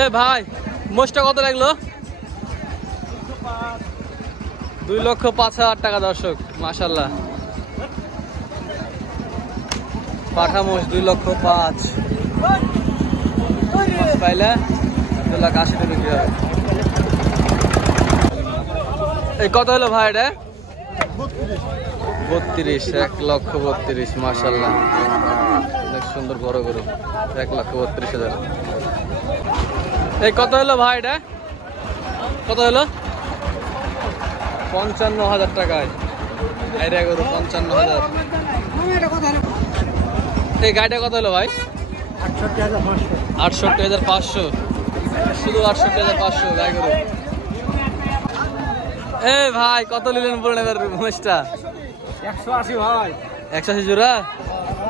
এ ভাই মোষটা কত লাগলো? 2,05,000 টাকা দর্শক। মাশাআল্লাহ পাঠা মোষ 2,05,000 পাইলে 2,80,000 বিক্রি হবে। এই কত হলো ভাই এটা? 32, 1,32,000। মাশাআল্লাহ অনেক সুন্দর বড় গরু, 1,32,000। এই কত হলো ভাই এটা? কত হলো? 55,000 টাকায় আইরা গরু, 55,000। এই গাড়িটা কত হলো ভাই? 68,500। শুধু 68,500 গাই গরু। এ ভাই কত নিলেন বলেন এবার মোষটা? 180 ভাই। 180 জোড়া?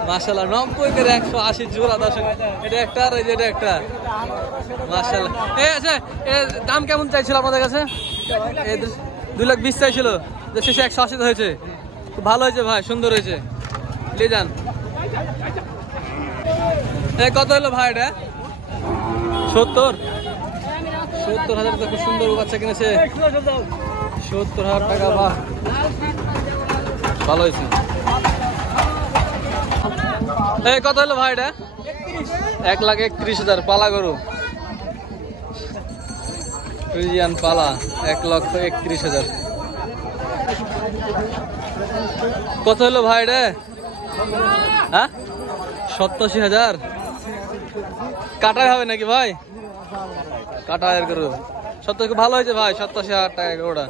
মাশাআল্লাহ 90 করে 180 জোড়া দর্শক। এটা একটা আর এই যে এটা একটা। মাশাআল্লাহ। এই আচ্ছা এর দাম কেমন চাইছিল আপনাদের কাছে? এই 2,20,000 চাইছিল, যে শেষে 180 হয়েছে। খুব ভালো হয়েছে ভাই, সুন্দর হয়েছে, নিয়ে যান। এই কত হলো ভাই এটা? 70,000 টাকা। খুব সুন্দর বাচ্চা কিনেছে, 70,000 টাকা। বাহ ভালো হয়েছে। এই কত হলো ভাই এটা? 1,31,000 পালা গরু, ফ্রিজিয়ান পালা, 1,31,000। কত হলো ভাই এটা? হ্যাঁ 87,000। কাটাই হবে নাকি ভাই? কাটায়ের গরু 70, ভালো হয়েছে ভাই, 87,000 টাকা গরুটা।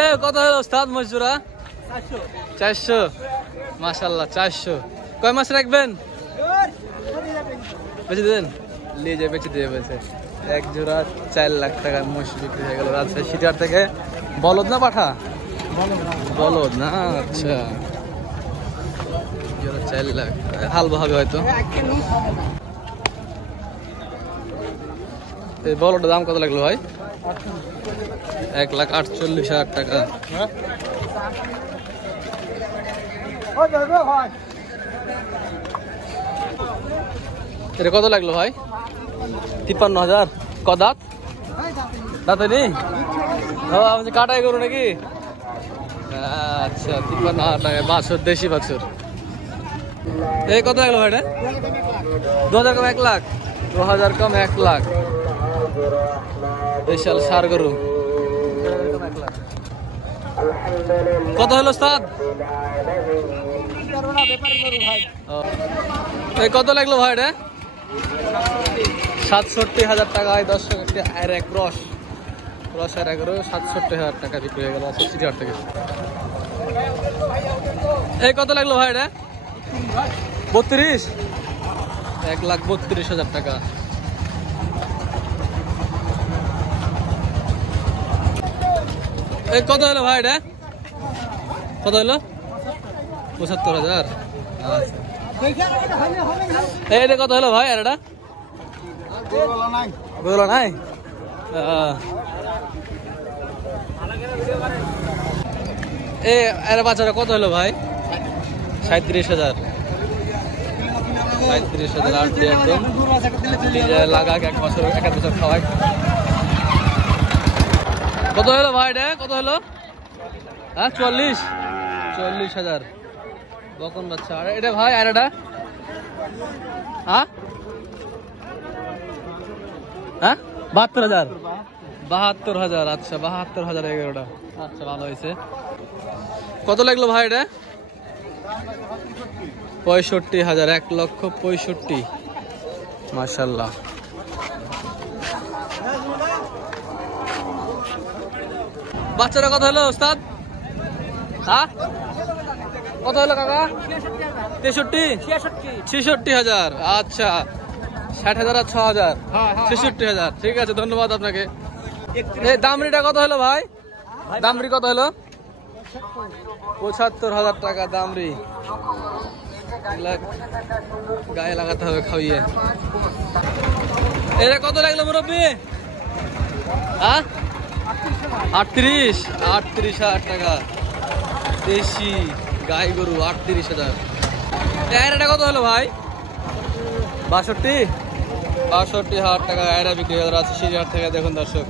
এ কত হলো ওস্তাদ মজুরা? 400। মাশাআল্লাহ 400। কয় মাস রাখবেন? বেঁচে দেবেন? নিয়ে যায় বেঁচে দিয়ে বলছে। এক জোড়া 4 লাখ টাকা মোষ বিক্রি হয়ে গেল রাজশাহী সিটার থেকে। বলদ না পাঠা? বলদ না, আচ্ছা। 4 লাখ হালবা হবে হয়তো। এই বলটার দাম কত লাগলো ভাই? 1,48,000 টাকা। এটা কত লাগলো ভাই? 53,000। কদাত দাঁতে নেই? আমি কাটাই করু নাকি? আচ্ছা 53,000 টাকা। বাছুর, দেশি বাছুর। এই কত লাগলো ভাই এটা? 2,000 কম 1 লাখ। 2,000 কম 1 লাখ। বিশাল সার গরু। কত হলো ওস্তাদ? এই কত লাগলো ভাই এটা? 67,000 টাকা। 10 আর এক রস আর এক 67,000 টাকা বিক্রি হয়ে গেল সিটিহাট থেকে। এই কত লাগলো ভাই এটা? 32, 1,32,000 টাকা। এই কত হলো ভাই এটা? কত হলো? 75,000। আচ্ছা এটা কত হলো ভাই? আর এটা বলো নাই? এর বাচ্চারা কত হলো ভাই? 37,000। 37,000 আর দিয়ে একদম লাগা 1 বছর 1 বছর খাওয়ায়। কত হলো ভাই এটা? কত হলো? হ্যাঁ 40,000 বকন বাচ্চা। আর এটা ভাই? আর এটা? হ্যাঁ 72,000। 72,000। আচ্ছা 72,000 11টা। আচ্ছা ভালো হয়েছে। কত লাগলো ভাই এটা? 65,000। 1,65,000। মাশাআল্লাহ। বাচ্চারা কত হলো ওস্তাদ? হ্যাঁ কত হলো কাকা? 63,000। আচ্ছা 60,000 আর 6,000, 66,000। ঠিক আছে ধন্যবাদ আপনাকে। এই দামরিটা কত হলো ভাই? দামরি কত হলো? 75,000 টাকা দামরি। গায়ে লাগাতে হবে খাইয়ে। এটা কত লাগলো মুরব্বী? হ্যাঁ 38,000 টাকা দেশি গাই গরু। 38,000। এটা কত হলো ভাই? 62,000 টাকা গায়রা বিক্রি হয়ে আছে সিরিয়ার থেকে। দেখুন দর্শক,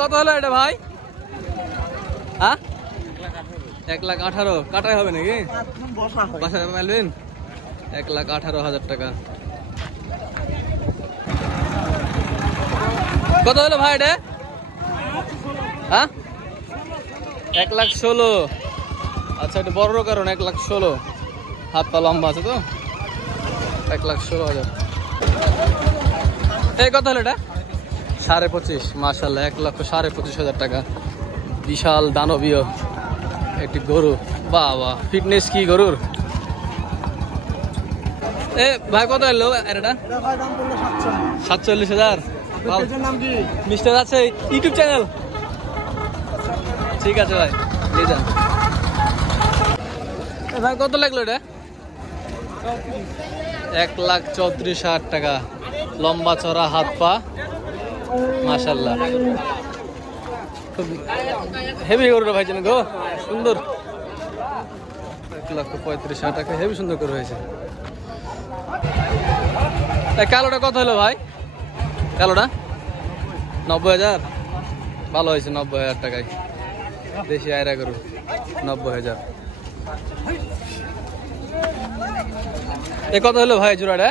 কত হলো এটা ভাই? হ্যাঁ, 1,18,000 কাটাই হবে নাকি? বাসায় মারবেন 1,18,000 টাকা। কত হলো ভাই এটা? হ্যাঁ, 1,16,000। আচ্ছা, এটা বড় কারণ 1,16,000, হাত পা লম্বা আছে তো। 1,16,000। কত হলো এটা? 25,500। মাশাআল্লাহ, 1,25,500 টাকা। বিশাল দানবীয় একটি গরু। বাহ বাহ, ফিটনেস কি গরুর। ভাই কত এলো এটা? 47,000। মিস্টার আছে ইউটিউব চ্যানেল? ঠিক আছে ভাই, নিয়ে যান। ভাই কত লাগলো এটা? 1,34,000 টাকা। লম্বা চড়া, হাত পা মাশাআল্লাহ, খুব হেভি গরু ভাই, জানেন গো, সুন্দর। 1,35,000 টাকা, হেভি সুন্দর করে হয়েছে। কালোটা কত হলো ভাই? কালোটা 90,000। ভালো হয়েছে, 90,000 টাকায় দেশি আয়রা গরু। 90,000। কত হলো ভাই জোড়াটা?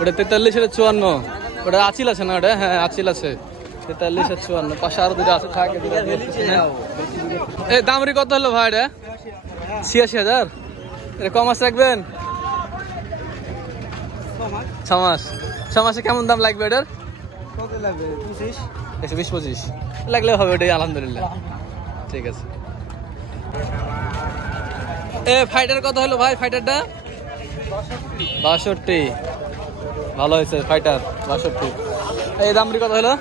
ওটা 43,54। ওটা আচিল আছে না? ওটা হ্যাঁ, আচিল আছে। 43,54। পাশে আরো দুটো আছে, থাকে। দামরি কত হলো ভাই এটা? 86,000। এটা কম মাস রাখবেন? 6 মাস। 6 মাসে কেমন দাম লাগবে এটার? 20-25 লাগলেও হবে, ওটাই আলহামদুলিল্লাহ। ঠিক আছে। ফাইটার কত হলো ভাই? ফাইটারটা 62। ভালো হয়েছে ফাইটার, 62। দামরি কত হলো?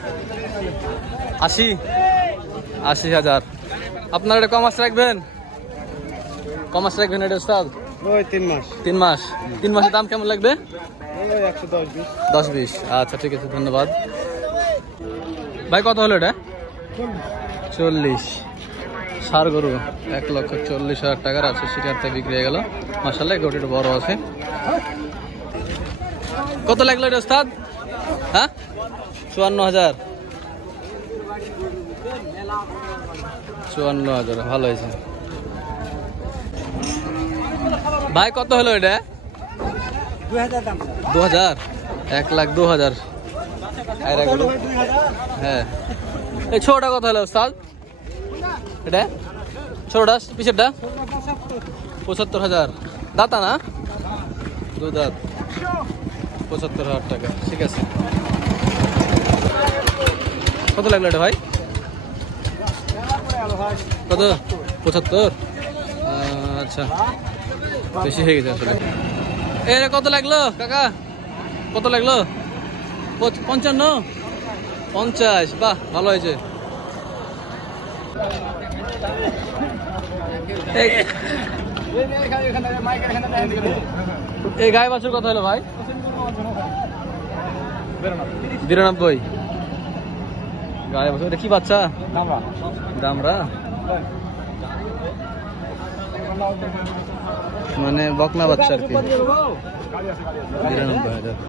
80,000। আপনার এটা কমাস রাখবেন? কমাস রাখবেন এটা উস্তাদ? 3 মাস। 3 মাস। 3 মাসের দাম কেমন লাগবে? 110-20। আচ্ছা, ঠিক আছে, ধন্যবাদ ভাই। কত হলো এটা? 40। সার গরু 1,40,000 টাকার আছে, সেটাতে বিক্রি হয়ে গেল। মাশাআল্লাহ, গরুটা বড় আছে। কত লাগলো এটা উস্তাদ? হ্যাঁ, 54,000। 54,000, ভালো হয়েছে ভাই। কত হলো এটা? 2,000। 1,02,000 আয়রা গরু। হ্যাঁ, এই ছোটটা কত হলো উস্তাদ? এটা ছোটটা পিছেরটা 75,000। দাতা না? 2 দাঁত। 75,000 টাকা। ঠিক আছে। কত লাগলো এটা ভাই? কত? 75। আচ্ছা, বেশি হয়ে গেছে আসলে। এটা কত লাগলো কাকা? কত লাগলো? 55। 50। বাহ, ভালো হয়েছে। এই গায়ে বাছুর কত হলো ভাই? 92। গায়ে বাছুর। এটা কি বাচ্চা? দামরা, মানে বকনা বাচ্চা আর কি। 92,000।